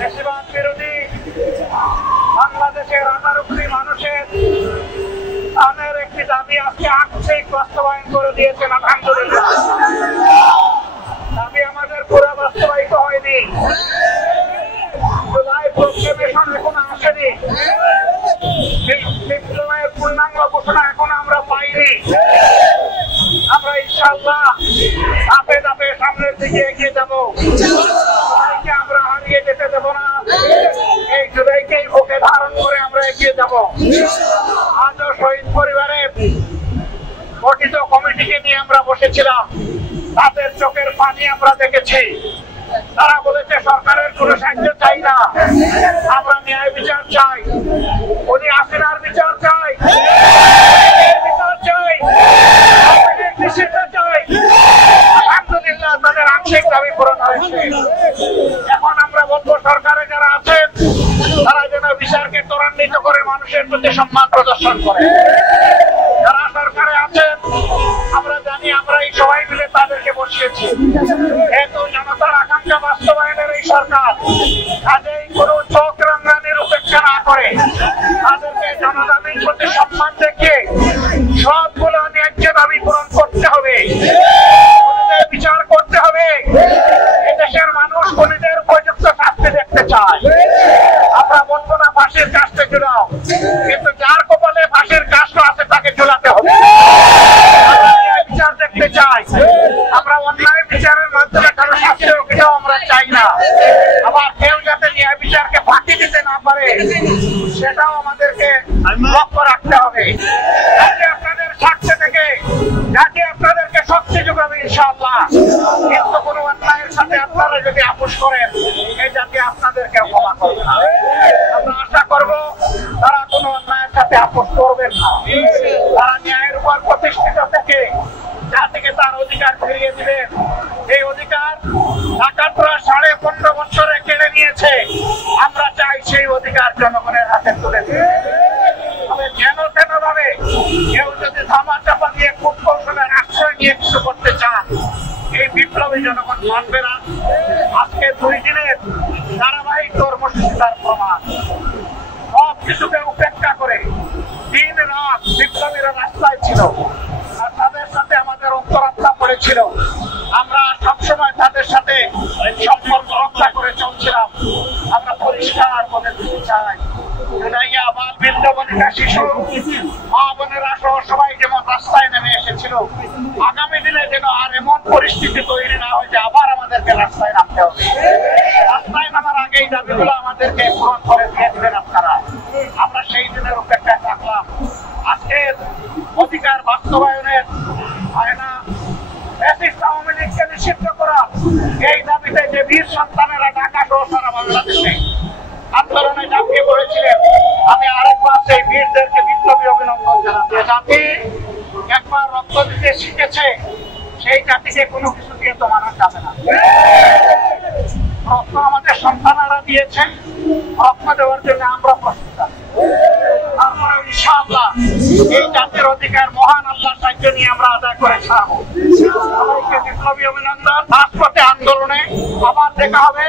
বেশিরভাগ বিরোধী বাংলাদেশের 18 কোটি মানুষের তাদের একটি দাবি আজকে আংশিক বাস্তবায়ন করে দিয়েছেন। আলহামদুলিল্লাহ, দাবি আমাদের পুরো বাস্তবায়িত হয়নি। জুলাই প্রক্লেমেশন এখনো আসেনি, বিপ্লবের পূর্ণাঙ্গ ঘোষণা এখনো আমরা পাইনি। আমরা ইনশাআল্লাহ ধাপে ধাপে সামনের দিকে এগিয়ে যাবো। জুলাইকে আমরা হারিয়ে যেতে দেব না, এই জুলাইকেই বুকে ধারণ করে আমরা এগিয়ে যাব। আজও শহীদ পরিবারের গঠিত কমিটিকে নিয়ে আমরা বসেছিলাম, তাদের চোখের পানি আমরা দেখেছি। তারা বলেছে সরকারের কোনো সাহায্য চাই না, আমরা ন্যায় বিচার চাই, উনি হাসিনার বিচার চাই, বিচার চাই, চাই। আলহামদুলিল্লাহ, তাদের আংশিক দাবি পূরণ হয়েছে। এখন আমরা বলবো সরকারে যারা আছেন তারা যেন বিচারকে ত্বরান্বিত করে মানুষের প্রতি সম্মান প্রদর্শন করে। যারা সরকারে আছেন আমরা জানি, আমরা এই সবাই মিলে তাদেরকে বসিয়েছি। যেহেতু জনতার আকাঙ্ক্ষা বাস্তবায়নের এই সরকার, কাজেই কোনো চোখ রাঙানির উপেক্ষা না করে তাদেরকে জনগণের প্রতি সম্মান দেখিয়ে সবগুলো ন্যায্য দাবি পূরণ করতে হবে, বিচার করতে হবে। এদেশের মানুষ খুনিদের উপযুক্ত শাস্তি দেখতে চায়। আমরা বলবো না ফাঁসির কাজটা ঝুলাও, কিন্তু যার কপালে ফাঁসির কাজটা আছে তাকে ঝুলাতে হবে। বিচার দেখতে চাই আমরা, অন্যায় বিচারের মাধ্যমে কারো শাস্তি হোক এটাও আমরা চাই না। আবার কেউ যাতে ন্যায় বিচারকে ফাঁকি দিতে না পারে সেটাও আমাদেরকে লক্ষ্য রাখতে হবে। আপনাদের স্বার্থে থেকে যাকে আপনাদেরকে শক্তি যোগাবে ইনশাআল্লাহ, কিন্তু কোনো অন্যায়ের সাথে আপনারা যদি আপোষ করেন এই জাতি আপনাদেরকে ক্ষমা করবে না। আমরা আশা করব তারা কোনো অন্যায়ের সাথে আপোষ করবেন না, তারা ন্যায়ের উপর প্রতিষ্ঠিত থেকে জাতিকে তার অধিকার ফিরিয়ে দিবেন। এই অধিকার ডাকাতরা 15.5 বছরে কেড়ে নিয়েছে, আমরা চাই সেই অধিকার জনগণের হাতে তুলে দিতে। তবে যেন তেন ভাবে কেউ যদি ধামা চাপা দিয়ে খুব কৌশলের আশ্রয় নিয়ে কিছু করতে চান, এই বিপ্লবী জনগণ মানবে না। আজকে 2 দিনের ধারাবাহিক কর্মসূচি তার প্রমাণ। সব কিছুকে উপেক্ষা করে দিন রাত বিপ্লবীরা রাস্তায় ছিল, আর তাদের সাথে আমাদের অন্তরাত্মা পড়েছিল। আমরা সবসময় তাদের সাথে সম্পর্ক রক্ষা করে চলছিলাম। আমরা পরিষ্কার করে দিতে চাই, আবার বৃদ্ধ বনিতা, শিশু, মা বোনেরা সহ সবাই যেমন রাস্তায় নেমে এসেছিল, আগামী দিনে যেন আর এমন পরিস্থিতি তৈরি না হয় যে আবার আমাদেরকে রাস্তায় নামতে হবে। রাস্তায় নামার আগেই দাবিগুলো আমাদেরকে পূরণ করে দিয়ে দিবেন আপনারা। আমরা সেই দিনের অপেক্ষায় থাকলাম। আজকের অধিকার বাস্তবায়নের আয়না আওয়ামী লীগকে নিষিদ্ধ করা, এই দাবিতে যে বীর সন্তানেরা ঢাকা সহ সারা বাংলাদেশে আন্দোলনে ঝাঁপিয়ে পড়েছিলেন, আমি আরেকবার সেই বীরদেরকে বিপ্লবী অভিনন্দন জানাতে। জাতি একবার রক্ত দিতে শিখেছে, সেই জাতিকে কোনো কিছু দিয়ে তো মানা যাবে না। রক্ত আমাদের সন্তানেরা দিয়েছেন, রক্ত দেওয়ার জন্য আমরা প্রস্তুত আছি। তারপরে ইনশাআল্লাহ এই জাতির অধিকার মহান আল্লাহর সাহায্য নিয়ে আমরা আদায় করে ছাড়বো। সবাইকে বিপ্লবী অভিনন্দন। রাজপথে আন্দোলনে আবার দেখা হবে।